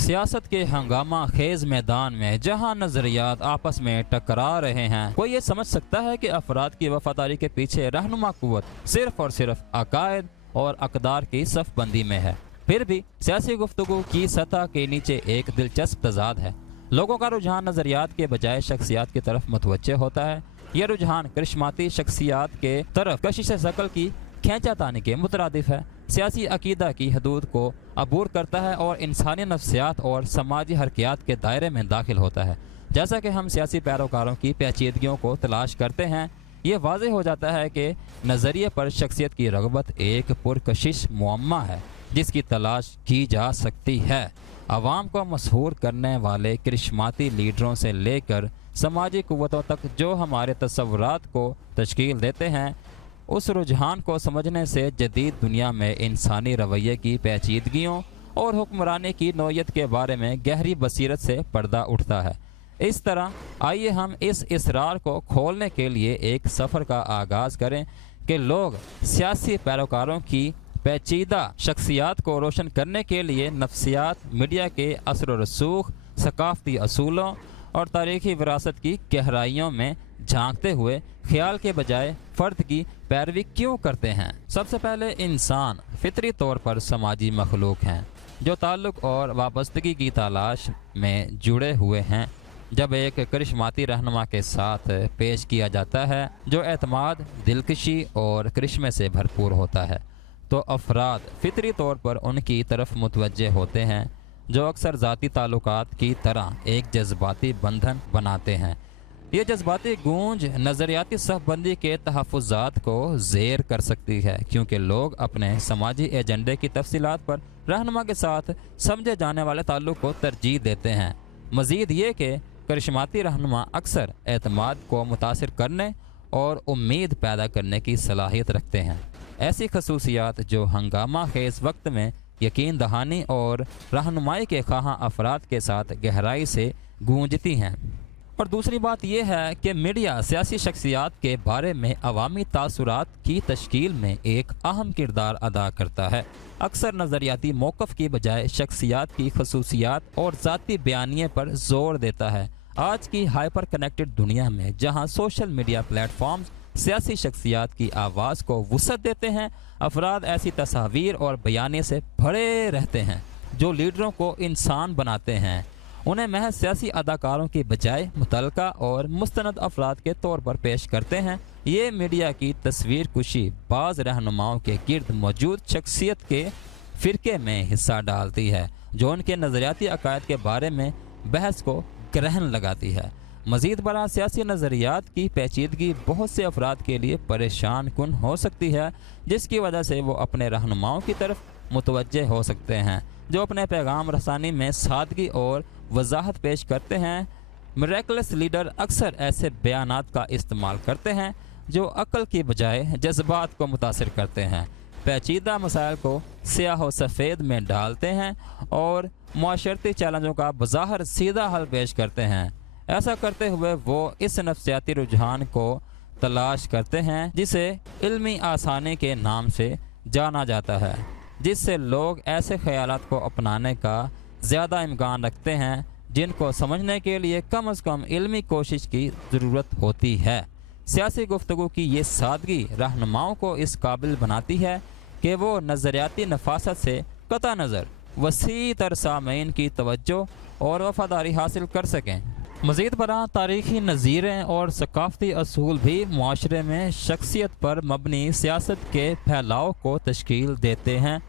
सियासत के हंगामा खेज मैदान में जहां नजरियात आपस में टकरा रहे हैं, कोई ये समझ सकता है कि अफराद की वफादारी के पीछे रहनुमा कुव्वत सिर्फ और सिर्फ अकायद और अकदार की सफबंदी में है। फिर भी सियासी गुफ्तगू की सतह के नीचे एक दिलचस्प तजाद है। लोगों का रुझान नजरियात के बजाय शख्सियात की तरफ मुतवज्जे होता है। यह रुझान करिश्माती शख्सियात के तरफ कशिश शकल की खींचातानी के मुतरादिफ है। सियासी अकीदा की हदूद को अबूर करता है और इंसानी नफ्सियात और समाजी हरकियात के दायरे में दाखिल होता है। जैसा कि हम सियासी पैरोकारों की पेचीदगियों को तलाश करते हैं, ये वाज़ेह हो जाता है कि नज़रिए पर शख्सियत की रग़बत एक पुरकशिश मुअम्मा है जिसकी तलाश की जा सकती है। अवाम को मशहूर करने वाले करिश्माती लीडरों से लेकर समाजी क़ुव्वतों तक जो हमारे तसव्वुरात को तश्कील देते हैं, उस रुझान को समझने से जदीद दुनिया में इंसानी रवैये की पेचीदगियों और हुक्मरानी की नौयत के बारे में गहरी बसीरत से पर्दा उठता है। इस तरह आइए हम इस इसरार को खोलने के लिए एक सफ़र का आगाज़ करें कि लोग सियासी पैरोकारों की पेचीदा शख्सियात को रोशन करने के लिए नफ्सियात, मीडिया के असर व रसूख, सकाफ़ती असूलों और तारीख़ी विरासत की गहराइयों में झांकते हुए ख्याल के बजाय फ़र्द की पैरवी क्यों करते हैं। सबसे पहले इंसान फितरी तौर पर समाजी मखलूक हैं जो ताल्लुक़ और वाबस्तगी की तलाश में जुड़े हुए हैं। जब एक करिश्माती रहनुमा के साथ पेश किया जाता है जो एतमाद, दिलकशी और करिश्मे से भरपूर होता है, तो अफराद फितरी तौर पर उनकी तरफ मुतवज्जे होते हैं, जो अक्सर ज़ाती ताल्लुकात की तरह एक जज्बाती बंधन बनाते हैं। ये जज्बाती गूंज नज़रियाती सहबंदी के तहफ़्फ़ुज़ात को ज़ेर कर सकती है, क्योंकि लोग अपने समाजी एजेंडे की तफसीलात पर रहनुमा के साथ समझे जाने वाले ताल्लुक़ को तरजीह देते हैं। मज़ीद ये कि करिश्माती रहनुमा अक्सर एतमाद को मुतासिर करने और उम्मीद पैदा करने की सलाहियत रखते हैं। ऐसी खसूसियात जो हंगामा खेज़ वक्त में यकीन दहानी और रहनुमाई के ख़्वाहां अफराद के साथ गहराई से गूंजती हैं। और दूसरी बात यह है कि मीडिया सियासी शख्सियात के बारे में अवामी तासुरात की तश्कील में एक अहम किरदार अदा करता है। अक्सर नज़रियाती मौक़िफ़ की बजाय शख्सियात की खसूसियात और ज़ाती बयानिए पर ज़ोर देता है। आज की हाइपर कनेक्टेड दुनिया में जहां सोशल मीडिया प्लेटफॉर्म्स सियासी शख्सियात की आवाज़ को वुसअत देते हैं, अफराद ऐसी तस्वीर और बयाने से भरे रहते हैं जो लीडरों को इंसान बनाते हैं। उन्हें महज सियासी अदाकारों की बजाय मुतलका और मुस्तनद अफराद के तौर पर पेश करते हैं। ये मीडिया की तस्वीर कुशी बाज़ रहनुमाओं के गिर्द मौजूद शख्सियत के फ़िरके में हिस्सा डालती है जो उनके नज़रियाती अकायद के बारे में बहस को ग्रहण लगाती है। मज़ीद बरा सियासी नज़रियात की पेचीदगी बहुत से अफराद के लिए परेशान कुन हो सकती है, जिसकी वजह से वो अपने रहनुमाओं की तरफ मुतवज्जे हो सकते हैं जो अपने पैगाम रसानी में सादगी और वजाहत पेश करते हैं। मिरेकलस लीडर अक्सर ऐसे बयानात का इस्तेमाल करते हैं जो अक्ल की बजाय जज्बात को मुतासिर करते हैं, पेचीदा मसाइल को स्याह व सफ़ेद में डालते हैं और माशरती चैलेंजों का बज़ाहिर सीधा हल पेश करते हैं। ऐसा करते हुए वो इस नफ्सियाती रुझान को तलाश करते हैं जिसे इल्मी आसानी के नाम से जाना जाता है, जिससे लोग ऐसे ख्यालात को अपनाने का ज़्यादा इम्कान रखते हैं जिनको समझने के लिए कम अज़ कम इल्मी कोशिश की ज़रूरत होती है। सियासी गुफ्तगू की ये सादगी रहनुमाओं को इस काबिल बनाती है कि वो नज़रियाती नफासत से कता नज़र वसी तर सामीन की तवज्जो और वफादारी हासिल कर सकें। मज़ीद बरा तारीख़ी नज़ीरें और सकाफ़ती असूल भी मुआशरे में शख्सियत पर मबनी सियासत के फैलाव को तश्कील देते हैं।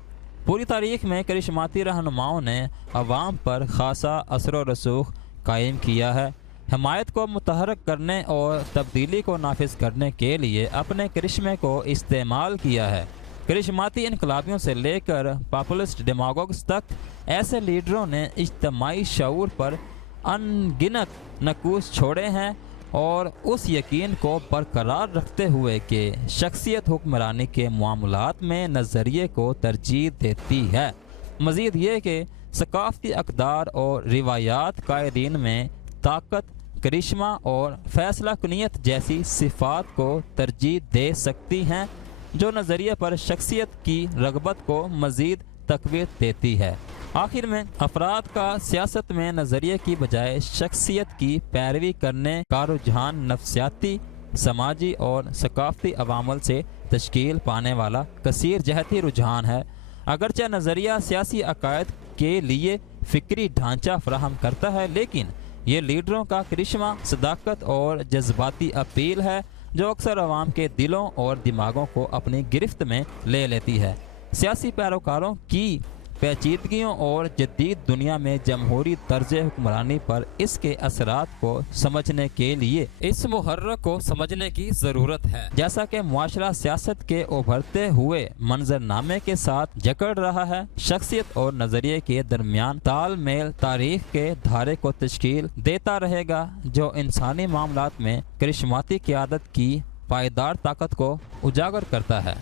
पूरी तारीख़ में करिश्माती रहनुमाओं ने अवाम पर ख़ासा असर व रसूख कायम किया है। हमायत को मुतहरक करने और तब्दीली को नाफिज करने के लिए अपने करिश्मे को इस्तेमाल किया है। करिश्माती इनकलाबियों से लेकर पॉपुलिस्ट डेमागोग्स तक ऐसे लीडरों ने इज्तमाई शऊर पर अनगिनत नकूस छोड़े हैं और उस यकीन को बरकरार रखते हुए कि शख्सियत हुक्मरानी के मामलात में नज़रिए को तरजीह देती है। मज़ीद ये कि सकाफ़ती अक़दार और रिवायात कायदीन में ताकत, करिश्मा और फ़ैसला कुनियत जैसी सिफ़ात को तरजीह दे सकती हैं जो नज़रिए पर शख्सियत की रग़बत को मज़ीद तक़वीत देती है। آخر میں افراد کا سیاست میں نظریے کی بجائے شخصیت کی پیروی کرنے کا رجحان نفسیاتی، سماجی اور ثقافتی عوامل سے تشکیل پانے والا کثیر جہتی رجحان ہے۔ اگرچہ نظریہ سیاسی عقائد کے لیے فکری ڈھانچہ فراہم کرتا ہے، لیکن یہ لیڈروں کا کرشمہ، صداقت اور جذباتی اپیل ہے جو اکثر عوام کے دلوں اور دماغوں کو اپنی گرفت میں لے لیتی ہے۔ سیاسی پیروکاروں کی پیچیدگیوں اور جدید دنیا میں جمہوری طرز حکمرانی پر اس کے اثرات کو سمجھنے کے لیے اس محرک کو سمجھنے کی ضرورت ہے۔ جیسا کہ معاشرہ سیاست کے ابھرتے ہوئے منظرنامے کے ساتھ جکڑ رہا ہے، شخصیت اور نظریے کے درمیان تال میل تاریخ کے دھارے کو تشکیل دیتا رہے گا جو انسانی معاملات میں کرشماتی قیادت کی پائیدار طاقت کو اجاگر کرتا ہے۔